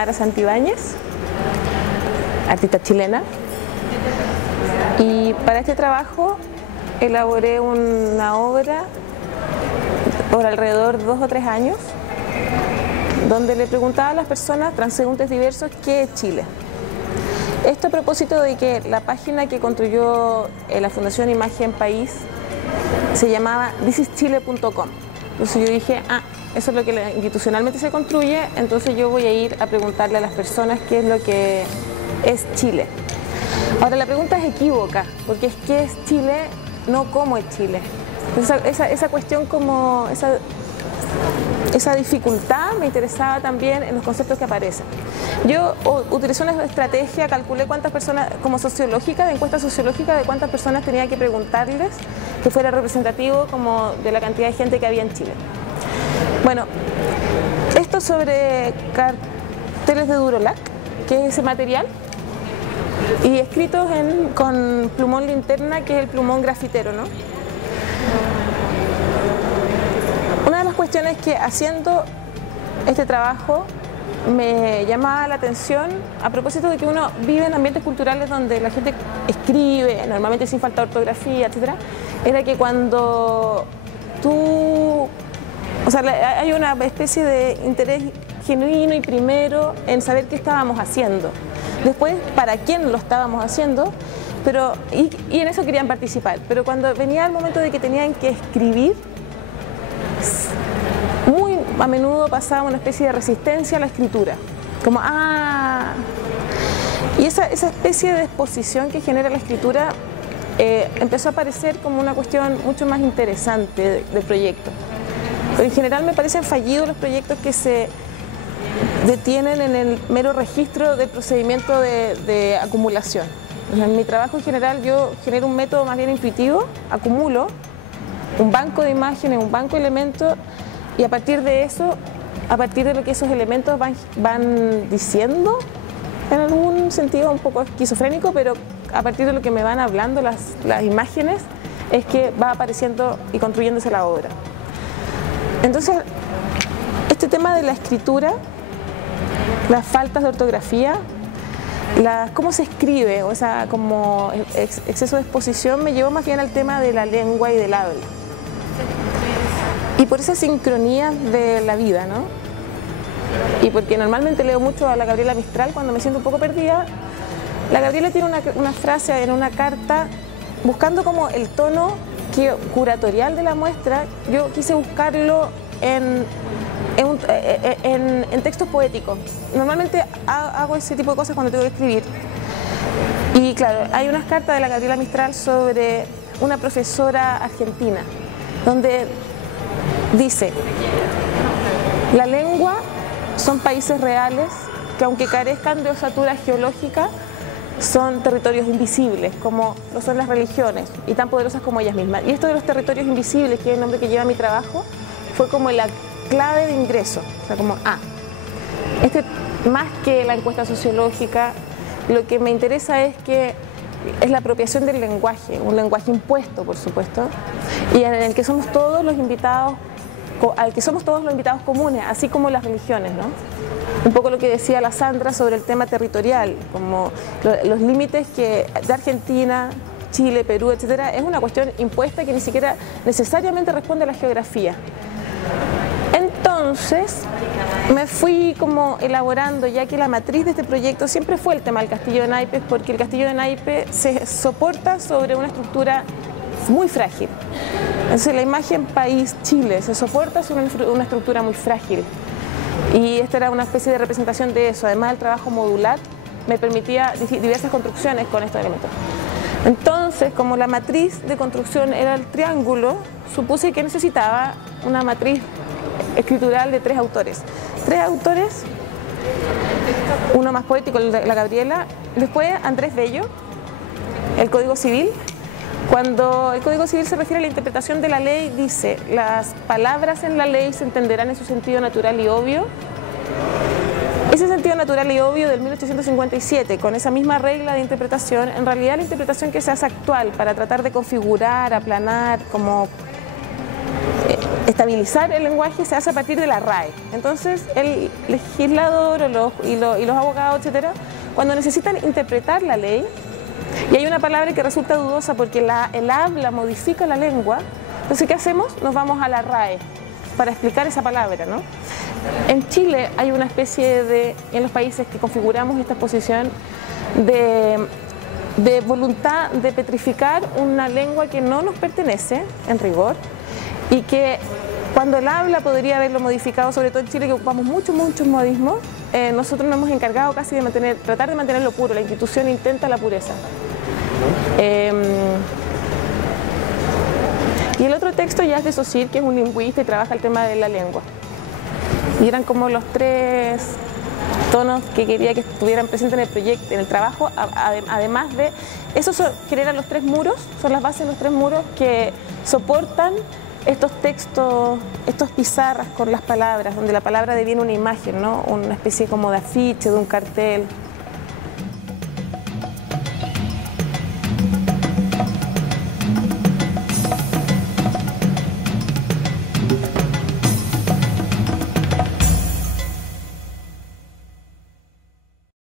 Mara Santibáñez, artista chilena. Y para este trabajo elaboré una obra por alrededor de 2 o 3 años, donde le preguntaba a las personas, transeúntes diversos, ¿qué es Chile? Esto a propósito de que la página que construyó la Fundación Imagen País se llamaba thisischile.com. Entonces yo dije, eso es lo que institucionalmente se construye, entonces yo voy a ir a preguntarle a las personas qué es lo que es Chile. Ahora la pregunta es equívoca, porque es ¿qué es Chile? No cómo es Chile. Entonces, esa cuestión como esa dificultad me interesaba también en los conceptos que aparecen. Yo utilicé una estrategia, calculé cuántas personas, como sociológica, de encuesta sociológica, de cuántas personas tenía que preguntarles que fuera representativo como de la cantidad de gente que había en Chile. Bueno, esto sobre carteles de Durolac, que es ese material, y escritos con plumón linterna, que es el plumón grafitero, ¿no? Una de las cuestiones que haciendo este trabajo me llamaba la atención, a propósito de que uno vive en ambientes culturales donde la gente escribe, normalmente sin falta de ortografía, etc., era que cuando hay una especie de interés genuino y primero en saber qué estábamos haciendo, después para quién lo estábamos haciendo, y en eso querían participar, pero cuando venía el momento de que tenían que escribir, muy a menudo pasaba una especie de resistencia a la escritura, como y esa especie de exposición que genera la escritura empezó a aparecer como una cuestión mucho más interesante del proyecto. Pero en general me parecen fallidos los proyectos que se detienen en el mero registro del procedimiento de acumulación. En mi trabajo en general yo genero un método más bien intuitivo, acumulo un banco de imágenes, un banco de elementos, y a partir de eso, a partir de lo que esos elementos van diciendo, en algún sentido un poco esquizofrénico, pero a partir de lo que me van hablando las imágenes, es que va apareciendo y construyéndose la obra. Entonces, este tema de la escritura, las faltas de ortografía, cómo se escribe, o sea, como exceso de exposición, me llevó más bien al tema de la lengua y del habla. Y por esa sincronía de la vida, ¿no? Y porque normalmente leo mucho a la Gabriela Mistral cuando me siento un poco perdida. La Gabriela tiene una frase en una carta, buscando como el tono curatorial de la muestra, yo quise buscarlo en textos poéticos. Normalmente hago ese tipo de cosas cuando tengo que escribir. Y claro, hay unas cartas de la Gabriela Mistral sobre una profesora argentina, donde dice: la lengua son países reales que, aunque carezcan de osatura geológica, son territorios invisibles, como lo son las religiones, y tan poderosas como ellas mismas. Y esto de los territorios invisibles, que es el nombre que lleva mi trabajo, fue como la clave de ingreso. O sea, como, más que la encuesta sociológica, lo que me interesa es la apropiación del lenguaje, un lenguaje impuesto, por supuesto, y en el que somos todos los invitados, comunes, así como las religiones, ¿no? Un poco lo que decía la Sandra sobre el tema territorial, como los límites de Argentina, Chile, Perú, etcétera, es una cuestión impuesta que ni siquiera necesariamente responde a la geografía. Entonces me fui como elaborando, ya que la matriz de este proyecto siempre fue el tema del Castillo de Naipes, porque el Castillo de Naipes se soporta sobre una estructura muy frágil. Entonces la imagen país Chile se soporta sobre una estructura muy frágil. Y esta era una especie de representación de eso. Además, el trabajo modular me permitía diversas construcciones con estos elementos. Entonces, como la matriz de construcción era el triángulo, supuse que necesitaba una matriz escritural de 3 autores. 3 autores, uno más poético, la Gabriela, después Andrés Bello, el Código Civil. Cuando el Código Civil se refiere a la interpretación de la ley, dice: las palabras en la ley se entenderán en su sentido natural y obvio. Ese sentido natural y obvio del 1857, con esa misma regla de interpretación, en realidad la interpretación que se hace actual para tratar de configurar, aplanar, como estabilizar el lenguaje se hace a partir de la RAE. Entonces, el legislador y los abogados, etcétera, cuando necesitan interpretar la ley, y hay una palabra que resulta dudosa porque el habla modifica la lengua, entonces, ¿qué hacemos? Nos vamos a la RAE para explicar esa palabra, ¿no? En Chile hay una especie de, en los países que configuramos esta posición, de voluntad de petrificar una lengua que no nos pertenece, en rigor, y que cuando el habla podría haberlo modificado, sobre todo en Chile que ocupamos muchos modismos, nosotros nos hemos encargado casi de tratar de mantenerlo puro, la institución intenta la pureza. Y el otro texto ya es de Saussure, que es un lingüista y trabaja el tema de la lengua. Y eran como los 3 tonos que quería que estuvieran presentes en el proyecto, en el trabajo, además de... Esos generan los 3 muros, son las bases de los 3 muros que soportan estos textos, estos pizarras con las palabras, donde la palabra deviene una imagen, ¿no? Una especie como de afiche, de un cartel.